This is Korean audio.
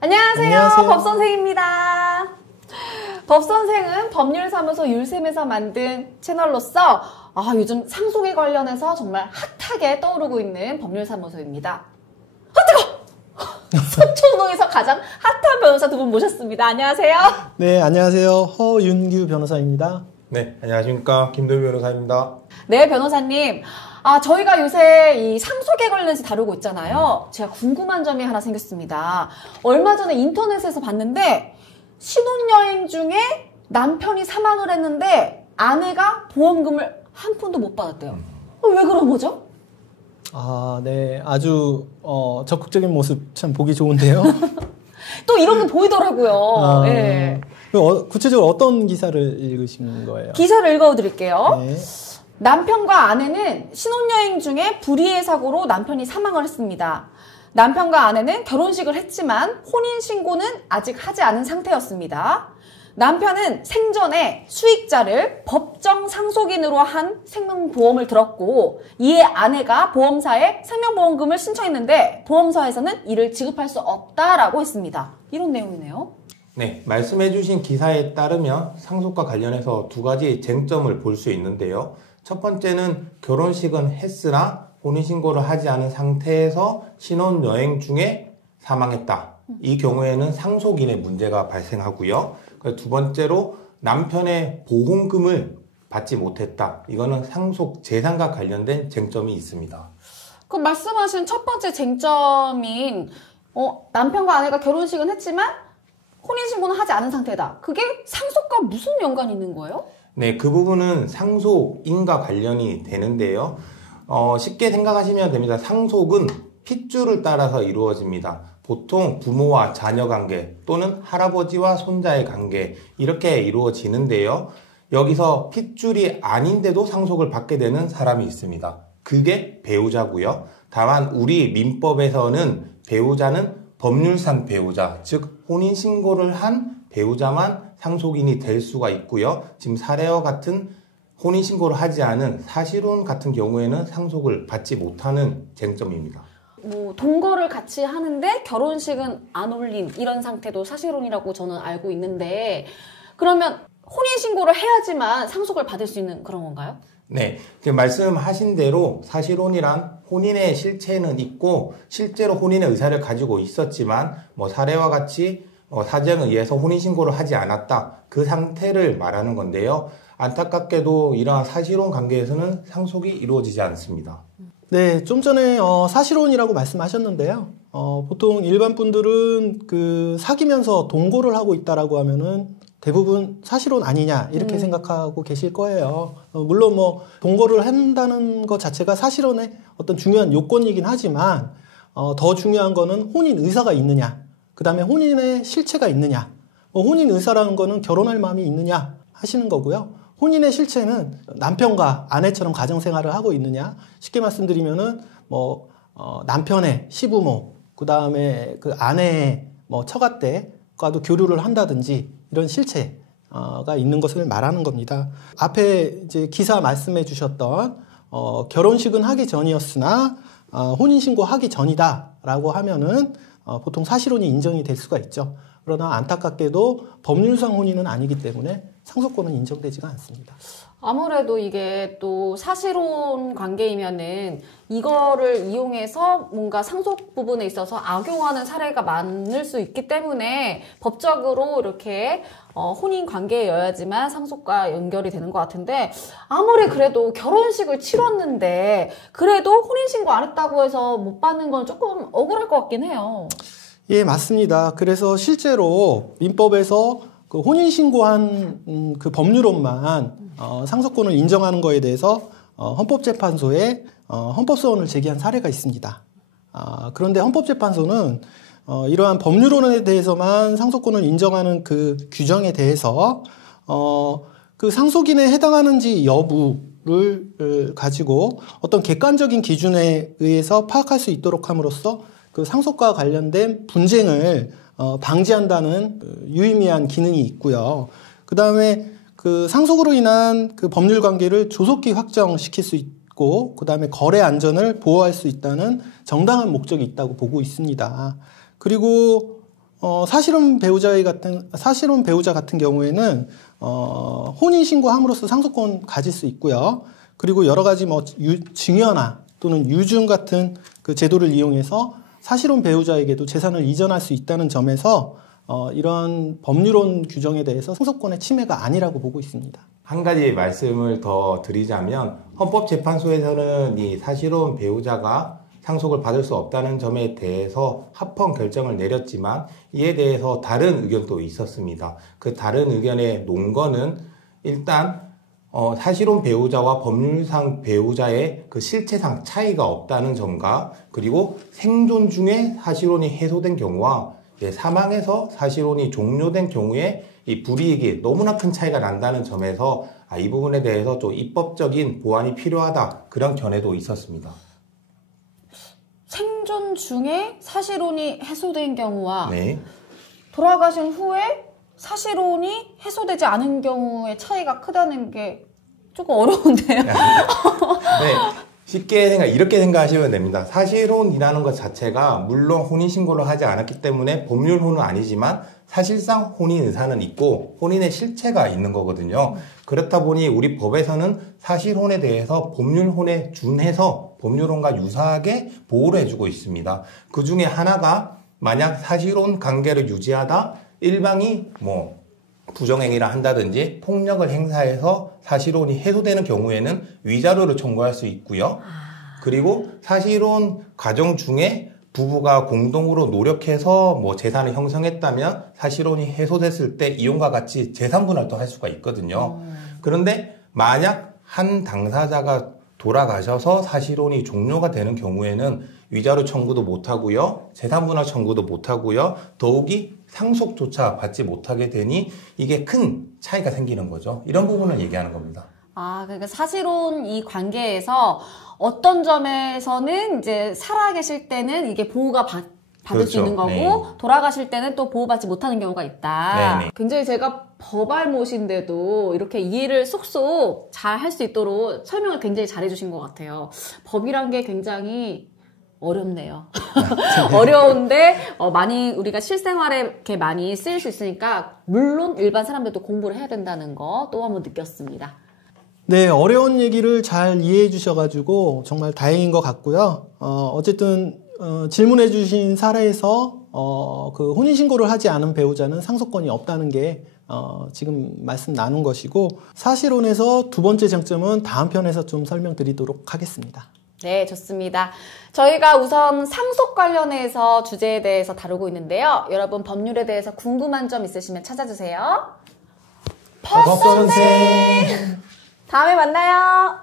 안녕하세요. 법선생입니다. 법선생은 법률사무소 율쌤에서 만든 채널로서 요즘 상속에 관련해서 정말 핫하게 떠오르고 있는 법률사무소입니다. 뜨거! 서초동에서 가장 핫한 변호사 두 분 모셨습니다. 안녕하세요. 네, 안녕하세요. 허윤규 변호사입니다. 네, 안녕하십니까. 김도윤 변호사입니다. 네, 변호사님. 저희가 요새 이 상속에 관련해서 다루고 있잖아요. 제가 궁금한 점이 하나 생겼습니다. 얼마 전에 인터넷에서 봤는데 신혼여행 중에 남편이 사망을 했는데 아내가 보험금을 한 푼도 못 받았대요. 왜 그런 거죠? 네. 아주 적극적인 모습 참 보기 좋은데요. 또 이런 게 보이더라고요. 네. 구체적으로 어떤 기사를 읽으신 거예요? 기사를 읽어드릴게요. 네. 남편과 아내는 신혼여행 중에 불의의 사고로 남편이 사망을 했습니다. 남편과 아내는 결혼식을 했지만 혼인신고는 아직 하지 않은 상태였습니다. 남편은 생전에 수익자를 법정 상속인으로 한 생명보험을 들었고 이에 아내가 보험사에 생명보험금을 신청했는데 보험사에서는 이를 지급할 수 없다라고 했습니다. 이런 내용이네요. 네, 말씀해주신 기사에 따르면 상속과 관련해서 두 가지 쟁점을 볼 수 있는데요. 첫 번째는 결혼식은 했으나 혼인신고를 하지 않은 상태에서 신혼여행 중에 사망했다. 이 경우에는 상속인의 문제가 발생하고요. 두 번째로 남편의 보험금을 받지 못했다. 이거는 상속 재산과 관련된 쟁점이 있습니다. 그 말씀하신 첫 번째 쟁점인 남편과 아내가 결혼식은 했지만 혼인신고는 하지 않은 상태다. 그게 상속과 무슨 연관이 있는 거예요? 네, 그 부분은 상속인과 관련이 되는데요. 쉽게 생각하시면 됩니다. 상속은 핏줄을 따라서 이루어집니다. 보통 부모와 자녀 관계 또는 할아버지와 손자의 관계 이렇게 이루어지는데요. 여기서 핏줄이 아닌데도 상속을 받게 되는 사람이 있습니다. 그게 배우자고요. 다만 우리 민법에서는 배우자는 법률상 배우자, 즉 혼인신고를 한 배우자만 상속인이 될 수가 있고요. 지금 사례와 같은 혼인신고를 하지 않은 사실혼 같은 경우에는 상속을 받지 못하는 쟁점입니다. 동거를 같이 하는데 결혼식은 안 올린 이런 상태도 사실혼이라고 저는 알고 있는데 그러면 혼인신고를 해야지만 상속을 받을 수 있는 그런 건가요? 네, 말씀하신 대로 사실혼이란 혼인의 실체는 있고 실제로 혼인의 의사를 가지고 있었지만 사례와 같이 사정에 의해서 혼인신고를 하지 않았다. 그 상태를 말하는 건데요. 안타깝게도 이러한 사실혼 관계에서는 상속이 이루어지지 않습니다. 네, 좀 전에 사실혼이라고 말씀하셨는데요. 보통 일반 분들은 사귀면서 동거를 하고 있다라고 하면은 대부분 사실혼 아니냐 이렇게 생각하고 계실 거예요. 물론 동거를 한다는 것 자체가 사실혼의 어떤 중요한 요건이긴 하지만 더 중요한 거는 혼인 의사가 있느냐, 그 다음에 혼인의 실체가 있느냐, 혼인 의사라는 거는 결혼할 마음이 있느냐 하시는 거고요. 혼인의 실체는 남편과 아내처럼 가정생활을 하고 있느냐, 쉽게 말씀드리면은 남편의 시부모, 그 다음에 그 아내의 처가댁과도 교류를 한다든지 이런 실체가 있는 것을 말하는 겁니다. 앞에 이제 기사 말씀해 주셨던 결혼식은 하기 전이었으나 혼인신고 하기 전이다라고 하면은 보통 사실혼이 인정이 될 수가 있죠. 그러나 안타깝게도 법률상 혼인은 아니기 때문에 상속권은 인정되지가 않습니다. 아무래도 이게 또 사실혼 관계이면은 이거를 이용해서 뭔가 상속 부분에 있어서 악용하는 사례가 많을 수 있기 때문에 법적으로 이렇게 혼인 관계여야지만 상속과 연결이 되는 것 같은데 아무리 그래도 결혼식을 치렀는데 그래도 혼인신고 안 했다고 해서 못 받는 건 조금 억울할 것 같긴 해요. 예, 맞습니다. 그래서 실제로 민법에서 그 혼인신고한 그 법률혼만 상속권을 인정하는 거에 대해서 헌법재판소에 헌법소원을 제기한 사례가 있습니다. 그런데 헌법재판소는 이러한 법률혼에 대해서만 상속권을 인정하는 그 규정에 대해서 그 상속인에 해당하는지 여부를 가지고 어떤 객관적인 기준에 의해서 파악할 수 있도록 함으로써 그 상속과 관련된 분쟁을 방지한다는 유의미한 기능이 있고요. 그 다음에 그 상속으로 인한 그 법률 관계를 조속히 확정시킬 수 있고, 그 다음에 거래 안전을 보호할 수 있다는 정당한 목적이 있다고 보고 있습니다. 그리고 사실혼 배우자 같은 경우에는 혼인 신고함으로써 상속권 가질 수 있고요. 그리고 여러 가지 뭐 증여나 또는 유증 같은 그 제도를 이용해서 사실혼 배우자에게도 재산을 이전할 수 있다는 점에서 이런 법률론 규정에 대해서 상속권의 침해가 아니라고 보고 있습니다. 한 가지 말씀을 더 드리자면 헌법재판소에서는 이 사실혼 배우자가 상속을 받을 수 없다는 점에 대해서 합헌 결정을 내렸지만 이에 대해서 다른 의견도 있었습니다. 그 다른 의견의 논거는 일단 사실혼 배우자와 법률상 배우자의 그 실체상 차이가 없다는 점과 그리고 생존 중에 사실혼이 해소된 경우와 사망해서 사실혼이 종료된 경우에 이 불이익이 너무나 큰 차이가 난다는 점에서 이 부분에 대해서 좀 입법적인 보완이 필요하다 그런 견해도 있었습니다. 생존 중에 사실혼이 해소된 경우와 네. 돌아가신 후에 사실혼이 해소되지 않은 경우의 차이가 크다는 게 조금 어려운데요. 네. 쉽게 이렇게 생각하시면 됩니다. 사실혼이라는 것 자체가 물론 혼인신고를 하지 않았기 때문에 법률혼은 아니지만 사실상 혼인 의사는 있고 혼인의 실체가 있는 거거든요. 그렇다 보니 우리 법에서는 사실혼에 대해서 법률혼에 준해서 법률혼과 유사하게 보호를 해주고 있습니다. 그 중에 하나가 만약 사실혼 관계를 유지하다 일방이 부정행위를 한다든지 폭력을 행사해서 사실혼이 해소되는 경우에는 위자료를 청구할 수 있고요. 그리고 사실혼 과정 중에 부부가 공동으로 노력해서 재산을 형성했다면 사실혼이 해소됐을 때 이혼과 같이 재산 분할도 할 수가 있거든요. 그런데 만약 한 당사자가 돌아가셔서 사실혼이 종료가 되는 경우에는 위자료 청구도 못하고요. 재산 분할 청구도 못하고요. 더욱이 상속조차 받지 못하게 되니 이게 큰 차이가 생기는 거죠. 이런 부분을 얘기하는 겁니다. 그러니까 사실혼 이 관계에서 어떤 점에서는 이제 살아계실 때는 이게 보호가 받을 그렇죠. 수 있는 거고 네. 돌아가실 때는 또 보호받지 못하는 경우가 있다. 네네. 굉장히 제가 법알못인데도 이렇게 이해를 쏙쏙 잘 할 수 있도록 설명을 굉장히 잘 해주신 것 같아요. 법이란 게 굉장히 어렵네요. 어려운데 많이 우리가 실생활에 이렇게 많이 쓰일 수 있으니까 물론 일반 사람들도 공부를 해야 된다는 거 또 한번 느꼈습니다. 네, 어려운 얘기를 잘 이해해 주셔가지고 정말 다행인 것 같고요. 어쨌든 질문해 주신 사례에서 그 혼인신고를 하지 않은 배우자는 상속권이 없다는 게 지금 말씀 나눈 것이고 사실혼에서 두 번째 쟁점은 다음 편에서 좀 설명드리도록 하겠습니다. 네, 좋습니다. 저희가 우선 상속 관련해서 주제에 대해서 다루고 있는데요. 여러분 법률에 대해서 궁금한 점 있으시면 찾아주세요. 법선생 다음에 만나요.